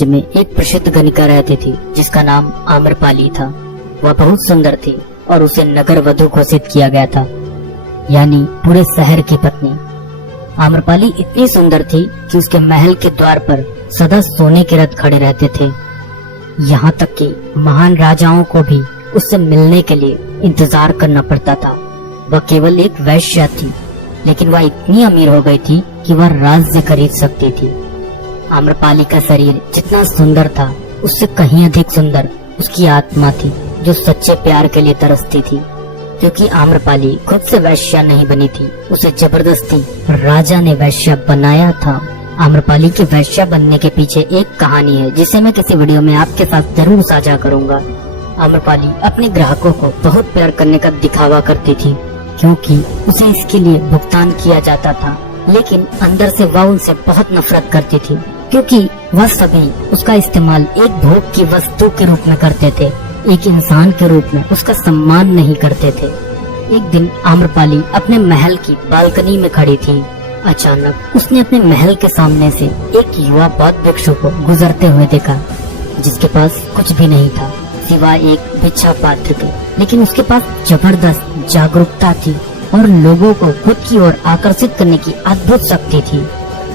राज्य में एक प्रसिद्ध गणिका रहती थी जिसका नाम आम्रपाली था। वह बहुत सुंदर थी और उसे नगर वधु घोषित किया गया था, यानी पूरे शहर की पत्नी। आम्रपाली इतनी सुंदर थी कि उसके महल के द्वार पर सदा सोने के रथ खड़े रहते थे। यहाँ तक कि महान राजाओं को भी उससे मिलने के लिए इंतजार करना पड़ता था। वह केवल एक वैश्या थी, लेकिन वह इतनी अमीर हो गई थी कि वह राज्य खरीद सकती थी। आम्रपाली का शरीर जितना सुंदर था, उससे कहीं अधिक सुंदर उसकी आत्मा थी, जो सच्चे प्यार के लिए तरसती थी। क्योंकि आम्रपाली खुद से वैश्या नहीं बनी थी, उसे जबरदस्ती राजा ने वैश्या बनाया था। आम्रपाली के वैश्या बनने के पीछे एक कहानी है, जिसे मैं किसी वीडियो में आपके साथ जरूर साझा करूंगा। आम्रपाली अपने ग्राहकों को बहुत प्यार करने का दिखावा करती थी, क्योंकि उसे इसके लिए भुगतान किया जाता था, लेकिन अंदर से वह उनसे बहुत नफरत करती थी, क्योंकि वह सभी उसका इस्तेमाल एक भोग की वस्तु के रूप में करते थे, एक इंसान के रूप में उसका सम्मान नहीं करते थे। एक दिन आम्रपाली अपने महल की बालकनी में खड़ी थी। अचानक उसने अपने महल के सामने से एक युवा बौद्ध भिक्षु को गुजरते हुए देखा, जिसके पास कुछ भी नहीं था सिवाय एक भिक्षा पात्र के, लेकिन उसके पास जबरदस्त जागरूकता थी और लोगों को खुद की ओर आकर्षित करने की अद्भुत शक्ति थी।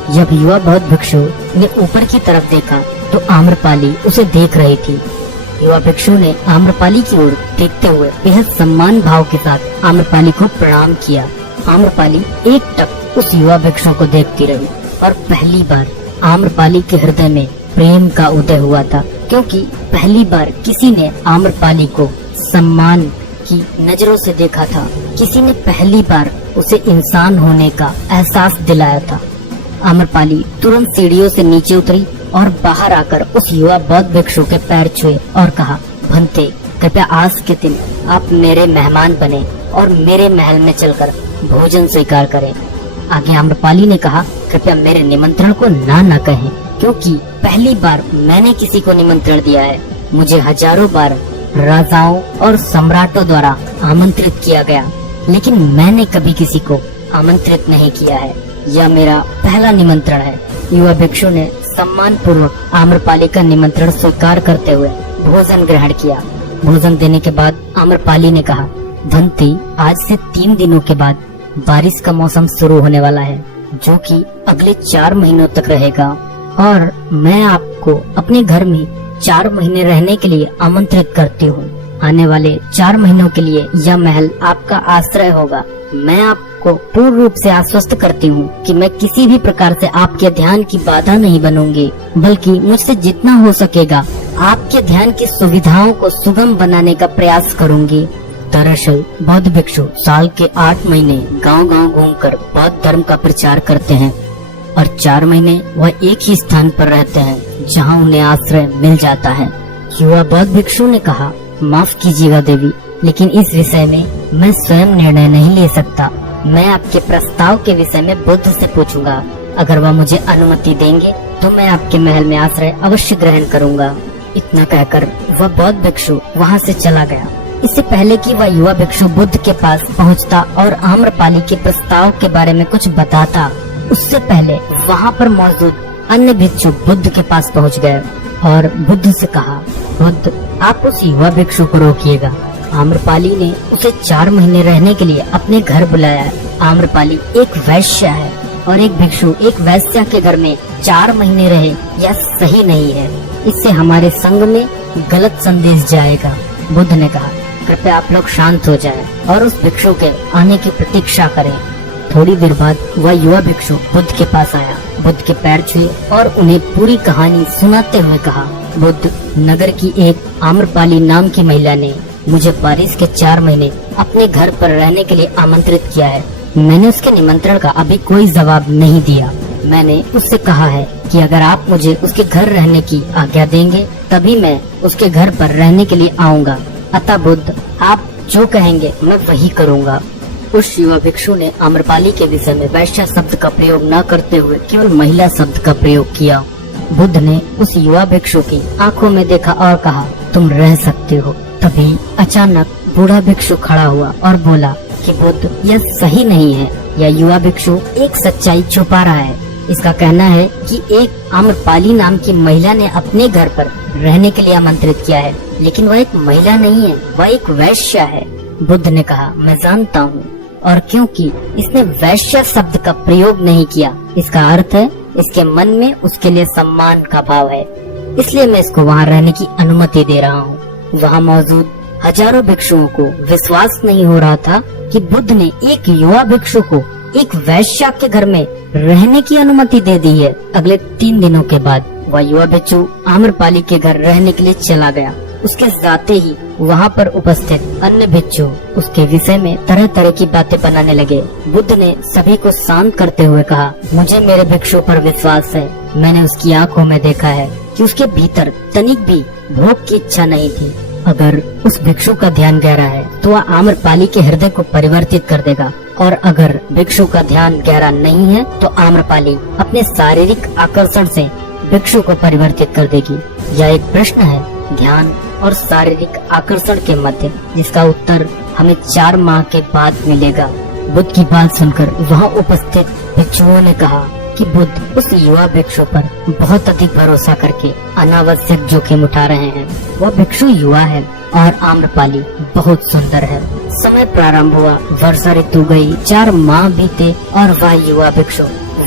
जब युवा बौद्ध भिक्षु ने ऊपर की तरफ देखा तो आम्रपाली उसे देख रही थी। युवा भिक्षु ने आम्रपाली की ओर देखते हुए बेहद सम्मान भाव के साथ आम्रपाली को प्रणाम किया। आम्रपाली एकटक उस युवा भिक्षु को देखती रही और पहली बार आम्रपाली के हृदय में प्रेम का उदय हुआ था, क्योंकि पहली बार किसी ने आम्रपाली को सम्मान की नजरों से देखा था। किसी ने पहली बार उसे इंसान होने का एहसास दिलाया था। आम्रपाली तुरंत सीढ़ियों से नीचे उतरी और बाहर आकर उस युवा बौद्ध भिक्षु के पैर छुए और कहा, भंते, कृपया आज के दिन आप मेरे मेहमान बने और मेरे महल में चलकर भोजन स्वीकार करें। आगे आम्रपाली ने कहा, कृपया मेरे निमंत्रण को ना कहें, क्योंकि पहली बार मैंने किसी को निमंत्रण दिया है। मुझे हजारों बार राजाओं और सम्राटों द्वारा आमंत्रित किया गया, लेकिन मैंने कभी किसी को आमंत्रित नहीं किया है। यह मेरा पहला निमंत्रण है। युवा भिक्षु ने सम्मान पूर्वक आम्रपाली का निमंत्रण स्वीकार करते हुए भोजन ग्रहण किया। भोजन देने के बाद आम्रपाली ने कहा, धनती, आज से 3 दिनों के बाद बारिश का मौसम शुरू होने वाला है, जो कि अगले 4 महीनों तक रहेगा, और मैं आपको अपने घर में 4 महीने रहने के लिए आमंत्रित करती हूँ। आने वाले 4 महीनों के लिए यह महल आपका आश्रय होगा। मैं आपको पूर्ण रूप से आश्वस्त करती हूँ कि मैं किसी भी प्रकार से आपके ध्यान की बाधा नहीं बनूंगी, बल्कि मुझसे जितना हो सकेगा आपके ध्यान की सुविधाओं को सुगम बनाने का प्रयास करूंगी। दरअसल बौद्ध भिक्षु साल के 8 महीने गांव-गांव घूमकर बौद्ध धर्म का प्रचार करते हैं और 4 महीने वह एक ही स्थान पर रहते हैं जहां उन्हें आश्रय मिल जाता है। युवा बौद्ध भिक्षु ने कहा, माफ कीजिएगा देवी, लेकिन इस विषय में मैं स्वयं निर्णय नहीं ले सकता। मैं आपके प्रस्ताव के विषय में बुद्ध से पूछूंगा। अगर वह मुझे अनुमति देंगे तो मैं आपके महल में आश्रय अवश्य ग्रहण करूंगा। इतना कहकर वह बौद्ध भिक्षु वहाँ से चला गया। इससे पहले कि वह युवा भिक्षु बुद्ध के पास पहुँचता और आम्रपाली के प्रस्ताव के बारे में कुछ बताता, उससे पहले वहाँ पर मौजूद अन्य भिक्षु बुद्ध के पास पहुँच गए और बुद्ध से कहा, बुद्ध, आप उस युवा भिक्षु को रोकिएगा। आम्रपाली ने उसे 4 महीने रहने के लिए अपने घर बुलाया। आम्रपाली एक वैश्या है और एक भिक्षु एक वैश्या के घर में 4 महीने रहे, यह सही नहीं है। इससे हमारे संघ में गलत संदेश जाएगा। बुद्ध ने कहा, कृपया आप लोग शांत हो जाएं और उस भिक्षु के आने की प्रतीक्षा करें। थोड़ी देर बाद वह युवा भिक्षु बुद्ध के पास आया, बुद्ध के पैर छुए और उन्हें पूरी कहानी सुनाते हुए कहा, बुद्ध, नगर की एक आम्रपाली नाम की महिला ने मुझे बारिश के 4 महीने अपने घर पर रहने के लिए आमंत्रित किया है। मैंने उसके निमंत्रण का अभी कोई जवाब नहीं दिया। मैंने उससे कहा है कि अगर आप मुझे उसके घर रहने की आज्ञा देंगे तभी मैं उसके घर पर रहने के लिए आऊँगा। अतः बुद्ध, आप जो कहेंगे मैं वही करूँगा। उस युवा भिक्षु ने आम्रपाली के विषय में वैश्या शब्द का प्रयोग न करते हुए केवल महिला शब्द का प्रयोग किया। बुद्ध ने उस युवा भिक्षु की आंखों में देखा और कहा, तुम रह सकते हो। तभी अचानक बूढ़ा भिक्षु खड़ा हुआ और बोला कि बुद्ध, यह सही नहीं है। यह युवा भिक्षु एक सच्चाई छुपा रहा है। इसका कहना है कि एक आम्रपाली नाम की महिला ने अपने घर पर रहने के लिए आमंत्रित किया है, लेकिन वह एक महिला नहीं है, वह एक वैश्य है। बुद्ध ने कहा, मैं जानता हूँ, और क्योंकि इसने वैश्य शब्द का प्रयोग नहीं किया, इसका अर्थ है इसके मन में उसके लिए सम्मान का भाव है, इसलिए मैं इसको वहाँ रहने की अनुमति दे रहा हूँ। वहाँ मौजूद हजारों भिक्षुओं को विश्वास नहीं हो रहा था कि बुद्ध ने एक युवा भिक्षु को एक वैश्य के घर में रहने की अनुमति दे दी है। अगले 3 दिनों के बाद वह युवा भिक्षु आम्रपाली के घर रहने के लिए चला गया। उसके जाते ही वहाँ पर उपस्थित अन्य भिक्षु उसके विषय में तरह तरह की बातें बनाने लगे। बुद्ध ने सभी को शांत करते हुए कहा, मुझे मेरे भिक्षु पर विश्वास है। मैंने उसकी आंखों में देखा है कि उसके भीतर तनिक भी भोग की इच्छा नहीं थी। अगर उस भिक्षु का ध्यान गहरा है तो वह आम्रपाली के हृदय को परिवर्तित कर देगा, और अगर भिक्षु का ध्यान गहरा नहीं है तो आम्रपाली अपने शारीरिक आकर्षण से भिक्षु को परिवर्तित कर देगी। यह एक प्रश्न है ध्यान और शारीरिक आकर्षण के मध्य, जिसका उत्तर हमें 4 माह के बाद मिलेगा। बुद्ध की बात सुनकर वहाँ उपस्थित भिक्षुओं ने कहा कि बुद्ध उस युवा भिक्षु पर बहुत अधिक भरोसा करके अनावश्यक जोखिम उठा रहे हैं। वह भिक्षु युवा है और आम्रपाली बहुत सुंदर है। समय प्रारंभ हुआ, वर्षा ऋतु गई, 4 माह बीते और वह युवा भिक्षु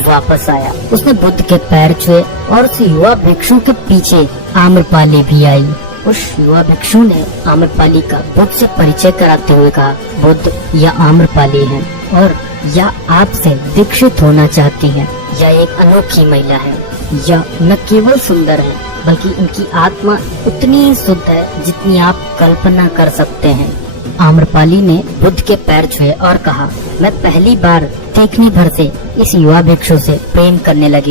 वापस आया। उसने बुद्ध के पैर छुए और उस युवा भिक्षु के पीछे आम्रपाली भी आई। उस युवा भिक्षु ने आम्रपाली का बुद्ध से परिचय कराते हुए कहा, बुद्ध, यह आम्रपाली है और यह आपसे दीक्षित होना चाहती है। यह एक अनोखी महिला है। यह न केवल सुंदर है बल्कि इनकी आत्मा उतनी ही शुद्ध है जितनी आप कल्पना कर सकते हैं। आम्रपाली ने बुद्ध के पैर छुए और कहा, मैं पहली बार देखने भर से इस युवा भिक्षु से प्रेम करने लगी